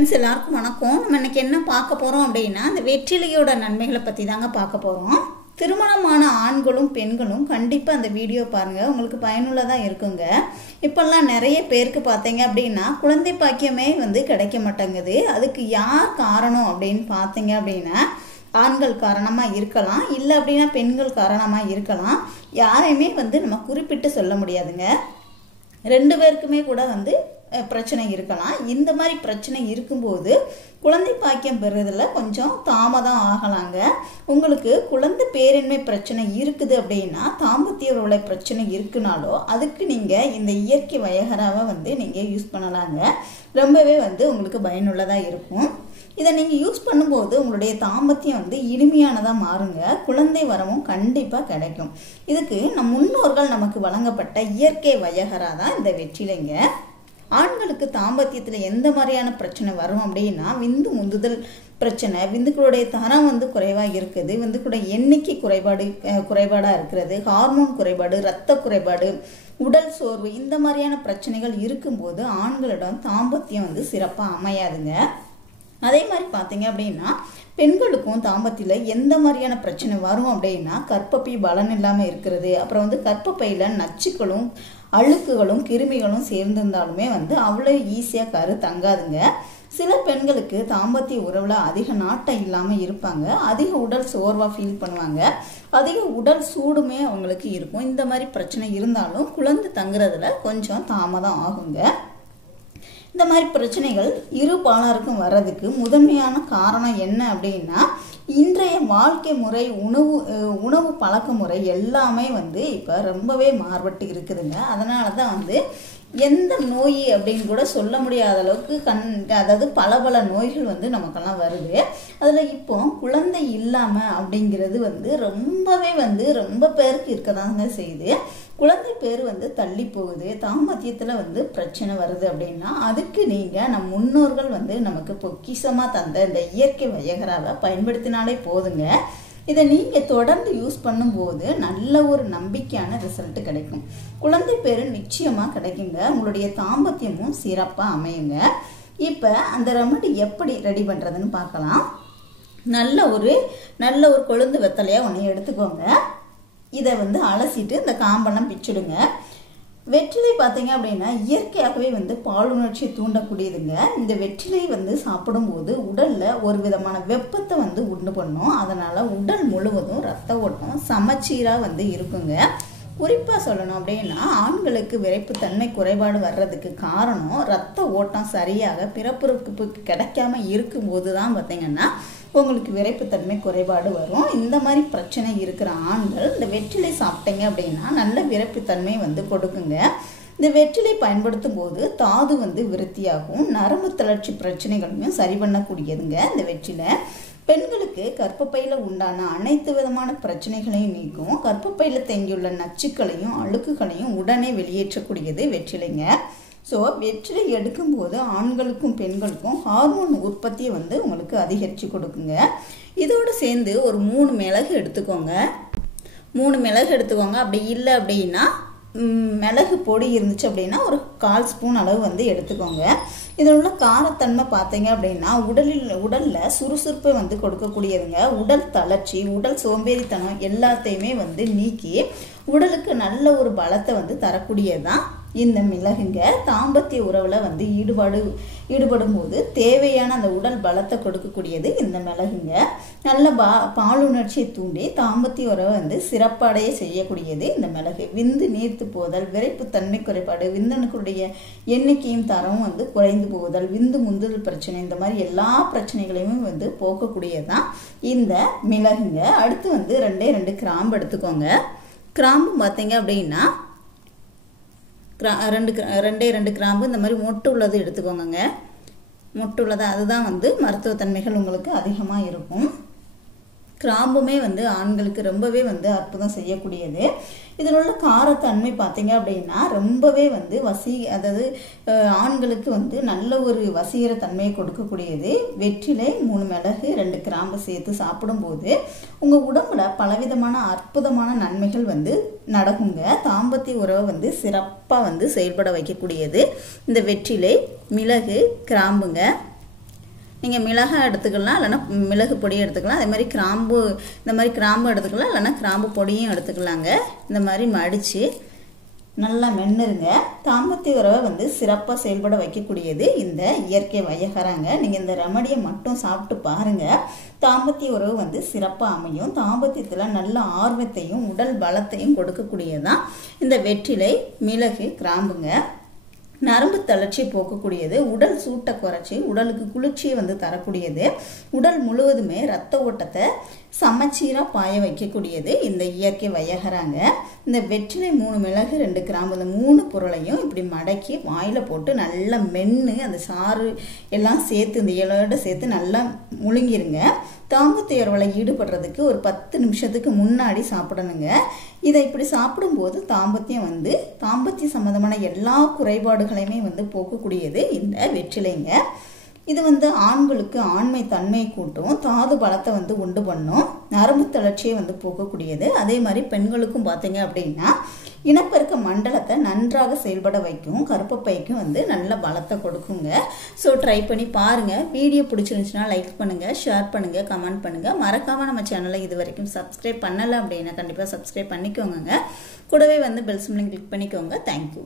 எல்லாருக்கும் வணக்கம். நம்ம இன்னைக்கு என்ன பார்க்க போறோம் அப்படின்னா அந்த வெற்றிலையோட நன்மைகளை பத்தி தாங்க பார்க்க போறோம். திருமணமான ஆண்களும் பெண்களும் கண்டிப்பா அந்த வீடியோ பாருங்க, உங்களுக்கு பயனுள்ளதா இருக்குங்க. இப்பெல்லாம் நிறைய பேருக்கு பார்த்தீங்க அப்படின்னா குழந்தை பாக்கியமே கிடைக்க மாட்டேங்குது. அதுக்கு யார் காரணம் அப்படின்னு பார்த்தீங்க அப்படின்னா ஆண்கள் காரணமா இருக்கலாம், இல்லை அப்படின்னா பெண்கள் காரணமா இருக்கலாம். யாரையுமே நம்ம குறிப்பிட்டு சொல்ல முடியாதுங்க. ரெண்டு பேருக்குமே கூட பிரச்சனை இருக்கலாம். இந்த மாதிரி பிரச்சனை இருக்கும்போது குழந்தை பாக்கியம் பெறுறதுல கொஞ்சம் தாமதம் ஆகலாங்க. உங்களுக்கு குழந்தை பேரின்மை பிரச்சனை இருக்குது அப்படின்னா, தாம்பத்திய உறவுல பிரச்சனை இருக்குனாலோ அதுக்கு நீங்க இந்த இயற்கை வயகராவை நீங்க யூஸ் பண்ணலாங்க. ரொம்பவே உங்களுக்கு பயனுள்ளதா இருக்கும். இதை நீங்க யூஸ் பண்ணும்போது உங்களுடைய தாம்பத்தியம் இனிமையானதா மாறுங்க. குழந்தை வரவும் கண்டிப்பா கிடைக்கும். இதுக்கு நம் முன்னோர்கள் நமக்கு வழங்கப்பட்ட இயற்கை வயகரா தான் இந்த வெற்றிலைங்க. ஆண்களுக்கு தாம்பத்தியத்தில் எந்த மாதிரியான பிரச்சனை வரும் அப்படின்னா, விந்து முந்துதல் பிரச்சனை, விந்துக்களுடைய தரம் குறைவாக இருக்குது, விந்துக்களுடைய எண்ணிக்கை குறைபாடாக இருக்கிறது, ஹார்மோன் குறைபாடு, இரத்த குறைபாடு, உடல் சோர்வு, இந்த மாதிரியான பிரச்சனைகள் இருக்கும்போது ஆண்களிடம் தாம்பத்தியம் சிறப்பாக அமையாதுங்க. அதே மாதிரி பார்த்தீங்க அப்படின்னா பெண்களுக்கும் தாம்பத்தியில் எந்த மாதிரியான பிரச்சனை வரும் அப்படின்னா, கர்ப்பப்பை பலன் இல்லாமல் இருக்கிறது, அப்புறம் கர்ப்பப்பையில் நச்சுக்களும் அழுக்குகளும் கிருமிகளும் சேர்ந்திருந்தாலுமே அவ்வளோ ஈஸியாக கரு தங்காதுங்க. சில பெண்களுக்கு தாம்பத்திய உறவில் அதிக நாட்டம் இல்லாமல் இருப்பாங்க, அதிக உடல் சோர்வாக ஃபீல் பண்ணுவாங்க, அதிக உடல் சூடுமே அவங்களுக்கு இருக்கும். இந்த மாதிரி பிரச்சனை இருந்தாலும் குழந்தை தங்குறதுல கொஞ்சம் தாமதம் ஆகுங்க. இந்த மாதிரி பிரச்சனைகள் இரு பாலாருக்கும் வர்றதுக்கு முதன்மையான காரணம் என்ன அப்படின்னா, இன்றைய வாழ்க்கை முறை, உணவு பழக்க முறை எல்லாமே இப்போ ரொம்பவே மாறுபட்டு இருக்குதுங்க. அதனால தான் எந்த நோய் அப்படின்னு கூட சொல்ல முடியாத அளவுக்கு அதாவது பல நோய்கள் நமக்கெல்லாம் வருது. அதில் இப்போ குழந்தை இல்லாமல் அப்படிங்கிறது ரொம்பவே ரொம்ப பேருக்கு இருக்கதாங்க செய்யுது. குழந்தை பேர் தள்ளி போகுது, தாம்பத்தியத்தில் பிரச்சனை வருது அப்படின்னா அதுக்கு நீங்கள் நம் முன்னோர்கள் நமக்கு பொக்கிஷமாக தந்த இந்த இயற்கை வயகராவை பயன்படுத்தினாலே போதுங்க. இதை நீங்கள் தொடர்ந்து யூஸ் பண்ணும்போது நல்ல ஒரு நம்பிக்கையான ரிசல்ட் கிடைக்கும். குழந்தை பேர் நிச்சயமாக கிடைக்குங்க. உங்களுடைய தாம்பத்தியமும் சிறப்பாக அமையுங்க. இப்போ அந்த ரெமடி எப்படி ரெடி பண்ணுறதுன்னு பார்க்கலாம். நல்ல ஒரு கொழுந்து வெத்தலையாக ஒன்று எடுத்துக்கோங்க. இதை அலசிட்டு இந்த காம்பெல்லாம் பிச்சுடுங்க. வெற்றிலை பார்த்தீங்க அப்படின்னா இயற்கையாகவே பாலுணர்ச்சியை தூண்டக்கூடியதுங்க. இந்த வெற்றிலை சாப்பிடும்போது உடலில் ஒரு விதமான வெப்பத்தை உண்டு பண்ணும். அதனால் உடல் முழுவதும் ரத்த ஓட்டம் சமச்சீராக இருக்குங்க. குறிப்பாக சொல்லணும் அப்படின்னா, ஆண்களுக்கு விரைப்புத்தன்மை குறைபாடு வர்றதுக்கு காரணம் ரத்த ஓட்டம் சரியாக பிறப்புறுப்புக்கு கிடைக்காம இருக்கும்போது தான் பார்த்தீங்கன்னா உங்களுக்கு விரைப்புத்தன்மை குறைபாடு வரும். இந்த மாதிரி பிரச்சனை இருக்கிற ஆண்கள் இந்த வெற்றிலை சாப்பிட்டீங்க அப்படின்னா நல்ல விரைப்புத்தன்மை கொடுக்குங்க. இந்த வெற்றிலை பயன்படுத்தும் போது தாது விருத்தியாகும், நரம்பு தளர்ச்சி பிரச்சனைகளையும் சரி பண்ணக்கூடியதுங்க இந்த வெற்றிலை. பெண்களுக்கு கர்ப்பப்பையில் உண்டான அனைத்து விதமான பிரச்சனைகளையும் நீக்கும், கர்ப்பப்பையில் தேங்கியுள்ள நச்சுக்களையும் அழுக்குகளையும் உடனே வெளியேற்றக்கூடியது வெற்றிலைங்க. ஸோ வெற்றிலை எடுக்கும்போது ஆண்களுக்கும் பெண்களுக்கும் ஹார்மோன் உற்பத்தியை உங்களுக்கு அதிகரித்து கொடுக்குங்க. இதோடு சேர்ந்து ஒரு 3 மிளகு எடுத்துக்கோங்க. 3 மிளகு எடுத்துக்கோங்க. அப்படி இல்லை அப்படின்னா மிளகு பொடி இருந்துச்சு அப்படின்னா ஒரு 1/4 ஸ்பூன் அளவு எடுத்துக்கோங்க. இதில் உள்ள காரத்தன்மை பார்த்தீங்க அப்படின்னா உடலில் சுறுசுறுப்பை கொடுக்கக்கூடியதுங்க. உடல் தளர்ச்சி, உடல் சோம்பேறித்தனம் எல்லாத்தையுமே நீக்கி உடலுக்கு நல்ல ஒரு பலத்தை தரக்கூடியதுதான் இந்த மிளகுங்க. தாம்பத்திய உறவில் ஈடுபடும் போது தேவையான அந்த உடல் பலத்தை கொடுக்கக்கூடியது இந்த மிளகுங்க. நல்ல பாலுணர்ச்சியை தூண்டி தாம்பத்திய உறவை சிறப்படைய செய்யக்கூடியது இந்த மிளகு. விந்து நீர்த்து போதல், விரைப்புத்தன்மை குறைபாடு, விந்தணுக்களுடைய எண்ணிக்கையும் தரமும் குறைந்து போதல், விந்து முந்துதல் பிரச்சனை, இந்த மாதிரி எல்லா பிரச்சனைகளையும் போக்கக்கூடியதுதான் இந்த மிளகுங்க. அடுத்து 2 கிராம்பு எடுத்துக்கோங்க. கிராம்பு பார்த்தீங்க அப்படின்னா 2 கிராம்பு இந்த மாதிரி மொட்டு உள்ளது எடுத்துக்கோங்க. மொட்டு உள்ளது அதுதான் மருத்துவத்தன்மைகள் உங்களுக்கு அதிகமாக இருக்கும். கிராம்புமே ஆண்களுக்கு ரொம்பவே அற்புதம் செய்யக்கூடியது. இதில் உள்ள காரத்தன்மை பார்த்தீங்க அப்படின்னா ரொம்பவே அதாவது ஆண்களுக்கு நல்ல ஒரு வசீகர தன்மையை கொடுக்கக்கூடியது. வெற்றிலை, 3 மிளகு, 2 கிராம்பு சேர்த்து சாப்பிடும்போது உங்கள் உடம்புல பலவிதமான அற்புதமான நன்மைகள் நடக்குங்க. தாம்பத்திய உறவை சிறப்பாக செயல்பட வைக்கக்கூடியது இந்த வெற்றிலை, மிளகு, கிராம்புங்க. நீங்கள் மிளகாய் எடுத்துக்கலாம், இல்லைன்னா மிளகு பொடி எடுத்துக்கலாம். அதே மாதிரி கிராம்பு, இந்த மாதிரி கிராம்பு எடுத்துக்கலாம், இல்லைன்னா கிராம்பு பொடியும் எடுத்துக்கலாங்க. இந்த மாதிரி மடித்து நல்லா மென்னுருங்க. தாம்பத்திய உறவை வந்து சிறப்பாக செயல்பட வைக்கக்கூடியது இந்த இயற்கை வையகராங்க. நீங்கள் இந்த ரெமடியை மட்டும் சாப்பிட்டு பாருங்கள். தாம்பத்திய உறவு வந்து சிறப்பாக அமையும். தாம்பத்தியத்தில் நல்ல ஆர்வத்தையும் உடல் பலத்தையும் கொடுக்கக்கூடியதான் இந்த வெற்றிலை, மிளகு, கிராம்புங்க. நரம்பு தளர்ச்சியை போக்கக்கூடியது, உடல் சூட்டை குறைச்சி உடலுக்கு குளிர்ச்சியை வந்து தரக்கூடியது, உடல் முழுவதுமே ரத்த ஓட்டத்தை சமச்சீராக பாய வைக்கக்கூடியது இந்த இயற்கை வையகராங்க. இந்த வெற்றிலை, 3 மிளகு, 2 கிராம்பு, இந்த 3 பொருளையும் இப்படி மடக்கி வாயில் போட்டு நல்லா மென்று அந்த சாறு எல்லாம் சேர்த்து இந்த இலையோட சேர்த்து நல்லா முழுங்கிருங்க. தாம்பத்திய உறவில் ஈடுபடுறதுக்கு ஒரு 10 நிமிஷத்துக்கு முன்னாடி சாப்பிடணுங்க. இதை இப்படி சாப்பிடும்போது தாம்பத்தியம் வந்து தாம்பத்திய சம்மந்தமான எல்லா குறைபாடுகளையுமே வந்து போக்கக்கூடியது இந்த வெற்றிலைங்க. இது வந்து ஆண்களுக்கு ஆண்மை தன்மையை கூட்டும், தாது பலத்தை வந்து உண்டு பண்ணும், நரம்பு தளர்ச்சியை வந்து போக்கக்கூடியது. அதே மாதிரி பெண்களுக்கும் பார்த்தீங்க அப்படின்னா இனப்பெருக்க மண்டலத்தை நன்றாக செயல்பட வைக்கும், கர்ப்பப்பைக்கும் வந்து நல்ல பலத்தை கொடுக்குங்க. ஸோ ட்ரை பண்ணி பாருங்கள். வீடியோ பிடிச்சிருந்துச்சுன்னா லைக் பண்ணுங்கள், ஷேர் பண்ணுங்கள், கமெண்ட் பண்ணுங்கள். மறக்காமல் நம்ம சேனலை இது வரைக்கும் சப்ஸ்கிரைப் பண்ணலை அப்படின்னா கண்டிப்பாக சப்ஸ்கிரைப் பண்ணிக்கோங்க. கூடவே வந்து பெல் சிம்லையும் கிளிக் பண்ணிக்கோங்க. தேங்க்யூ.